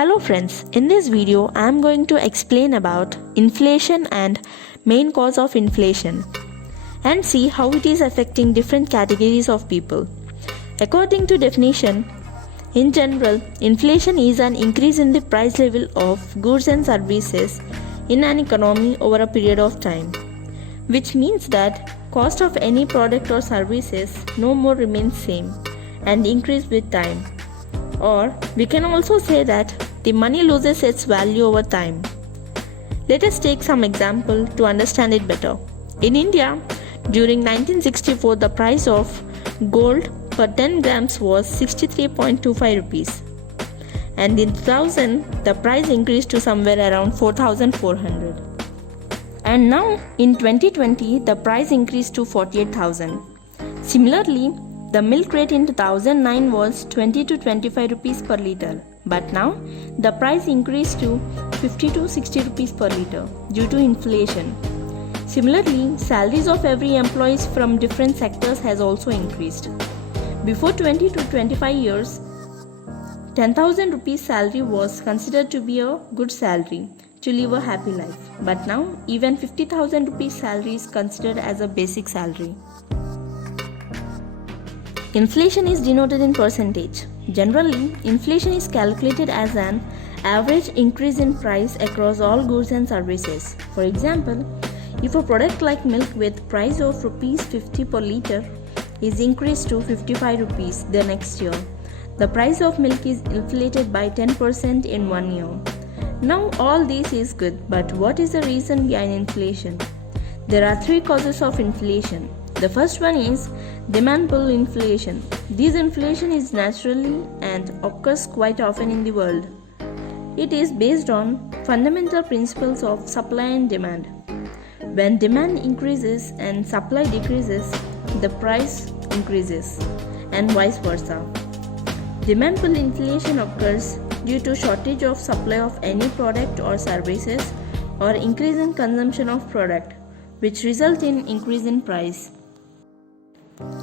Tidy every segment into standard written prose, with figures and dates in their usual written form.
Hello friends, in this video I am going to explain about inflation and main cause of inflation and see how it is affecting different categories of people. According to definition, in general, inflation is an increase in the price level of goods and services in an economy over a period of time, which means that cost of any product or services no more remains same and increase with time. Or we can also say that the money loses its value over time. Let us take some example to understand it better. In India, during 1964, the price of gold per 10 grams was 63.25 rupees. And in 2000, the price increased to somewhere around 4,400. And now, in 2020, the price increased to 48,000. Similarly, the milk rate in 2009 was 20 to 25 rupees per liter, but now the price increased to 50 to 60 rupees per liter due to inflation. Similarly, salaries of every employee from different sectors has also increased. Before 20 to 25 years, 10,000 rupees salary was considered to be a good salary to live a happy life, but now even 50,000 rupees salary is considered as a basic salary. Inflation is denoted in percentage. Generally, inflation is calculated as an average increase in price across all goods and services. For example, if a product like milk with price of rupees 50 per liter is increased to 55 rupees the next year, the price of milk is inflated by 10% in 1 year. Now all this is good, but what is the reason behind inflation? There are three causes of inflation. The first one is demand pull inflation. This inflation is naturally and occurs quite often in the world. It is based on fundamental principles of supply and demand. When demand increases and supply decreases, the price increases, and vice versa. Demand pull inflation occurs due to shortage of supply of any product or services or increase in consumption of product, which result in increase in price.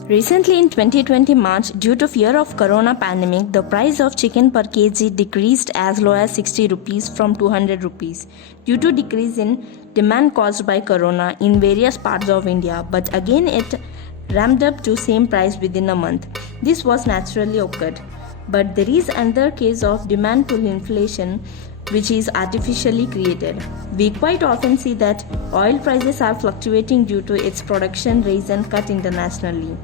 Recently in 2020 March, due to fear of corona pandemic, the price of chicken per kg decreased as low as 60 rupees from 200 rupees due to decrease in demand caused by corona in various parts of India, but again it ramped up to same price within a month. This was naturally occurred. But there is another case of demand pull inflation which is artificially created. We quite often see that oil prices are fluctuating due to its production raise and cut internationally.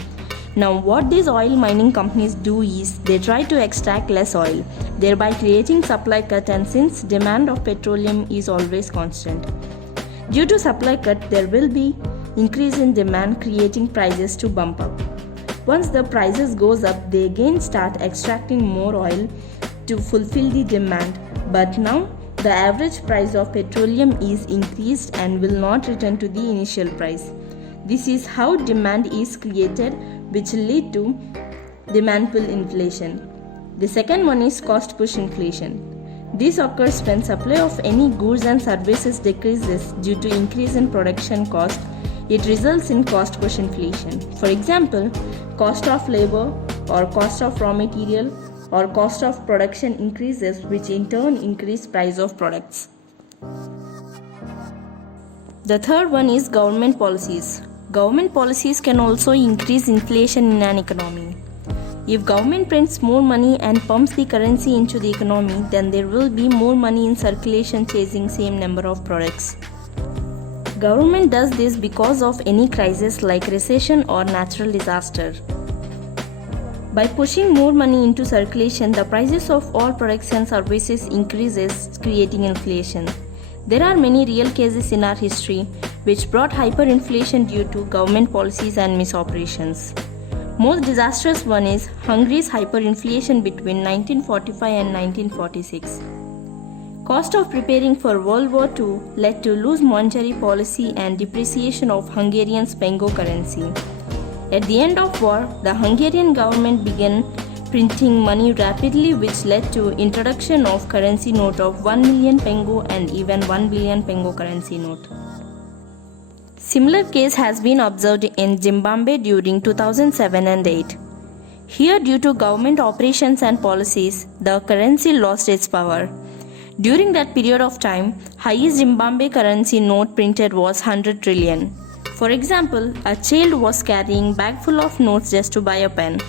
Now what these oil mining companies do is they try to extract less oil, thereby creating supply cut, and since demand of petroleum is always constant, due to supply cut there will be increase in demand, creating prices to bump up. Once the prices goes up, they again start extracting more oil to fulfill the demand, but now the average price of petroleum is increased and will not return to the initial price. This is how demand is created, which lead to demand pull inflation. The second one is cost push inflation. This occurs when supply of any goods and services decreases due to increase in production cost. It results in cost push inflation. For example, cost of labor or cost of raw material or cost of production increases, which in turn increase price of products. The third one is government policies. Government policies can also increase inflation in an economy. If government prints more money and pumps the currency into the economy, then there will be more money in circulation chasing same number of products. Government does this because of any crisis like recession or natural disaster. By pushing more money into circulation, the prices of all products and services increases, creating inflation. There are many real cases in our history which brought hyperinflation due to government policies and misoperations. Most disastrous one is Hungary's hyperinflation between 1945 and 1946. Cost of preparing for World War II led to loose monetary policy and depreciation of Hungarian pengo currency. At the end of war, the Hungarian government began printing money rapidly, which led to introduction of currency note of 1 million pengo and even 1 billion pengo currency note. Similar case has been observed in Zimbabwe during 2007 and 8. Here, due to government operations and policies, the currency lost its power. During that period of time, highest Zimbabwe currency note printed was 100 trillion. For example, a child was carrying bag full of notes just to buy a pen.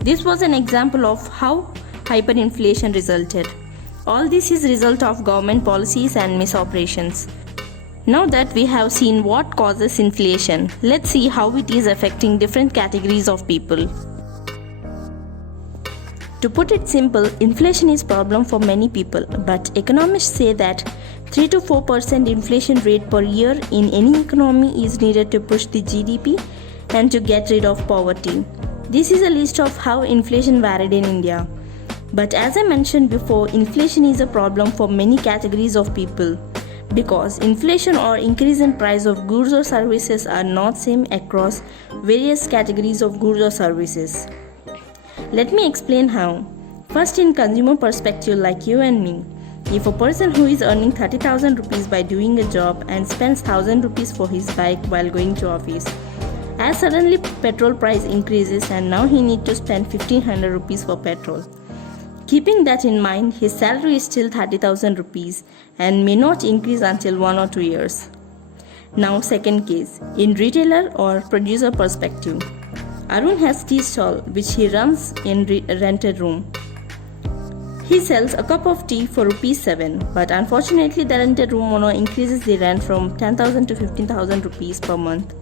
This was an example of how hyperinflation resulted. All this is result of government policies and misoperations. Now that we have seen what causes inflation, let's see how it is affecting different categories of people. To put it simple, inflation is a problem for many people, but economists say that 3 to 4% inflation rate per year in any economy is needed to push the GDP and to get rid of poverty. This is a list of how inflation varied in India. But as I mentioned before, inflation is a problem for many categories of people because inflation or increase in price of goods or services are not same across various categories of goods or services. Let me explain how. First, in consumer perspective like you and me, if a person who is earning 30,000 rupees by doing a job and spends 1,000 rupees for his bike while going to office, as suddenly petrol price increases and now he need to spend 1,500 rupees for petrol. Keeping that in mind, his salary is still 30,000 rupees and may not increase until 1 or 2 years. Now second case, in retailer or producer perspective, Arun has tea stall which he runs in rented room. He sells a cup of tea for ₹7, but unfortunately the rented room owner increases the rent from 10,000 to 15,000 rupees per month.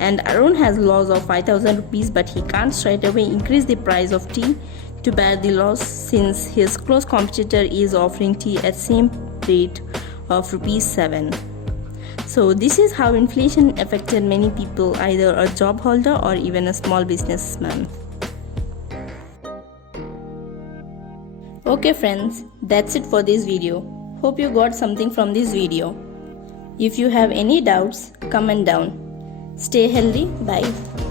And Arun has loss of 5,000 rupees, but he can't straight away increase the price of tea to bear the loss since his close competitor is offering tea at same rate of ₹7. So this is how inflation affected many people, either a job holder or even a small businessman. Okay friends, that's it for this video. Hope you got something from this video. If you have any doubts, comment down. Stay healthy. Bye.